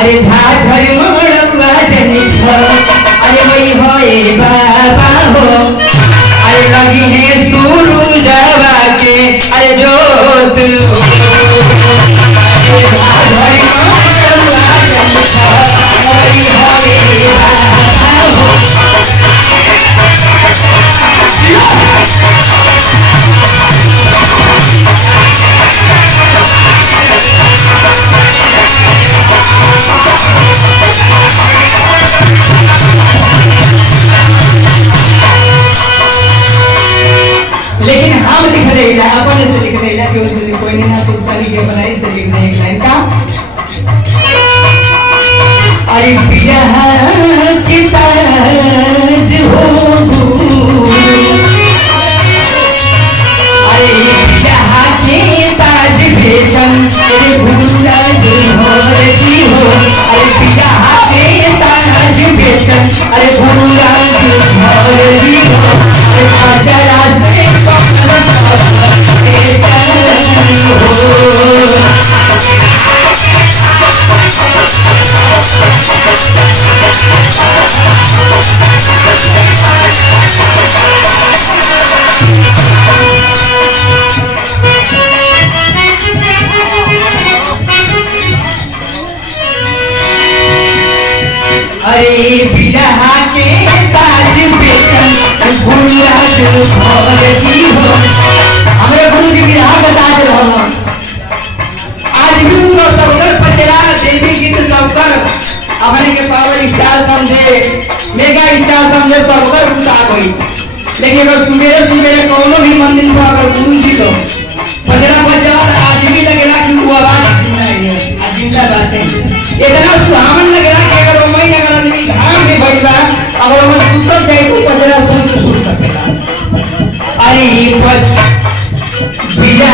अरे झाझर मड़ुआ जनी छ अरे वही होए बाबा हो अरे लगी है सुरु जावा के अरे जोत अरे झाझर मड़ुआ जनी छ वही होए बाबा हो लेकिन हम लिख रहे हैं अपने से लिख रहे हैं कि उसे कोई नहीं ना खुद तरीके बनाई से लिख रहे एक लाइन का अरे बिरहा की ताज हो अरे बिरहा के ताज भेजन अरे भूराज भरती हो अरे बिरहा के ताज भेजन अरे भूराज भरती हो अरे बाजारा से अरे बिरहा के ताज बेचन भूराज भरती हो हमारे गुरु जी बिरहा का ताज रहो आज भी उनको सबकर पचरा देवी गीत सबकर अपने के पावर स्टार समझे मेगा स्टार समझे सबकर उतार हुई लेकिन अगर सुबेरे कोनो भी मंदिर पर अगर गुरु जी तो पचरा बजा आज भी लगेगा कि वो आवाज जिंदा बात है इतना सुहावन लगेगा कि अगर वो मई अगर आदमी धाम में बैठा अगर वो सुतल जाए तो पचरा सुन सकेगा अरे बिरहा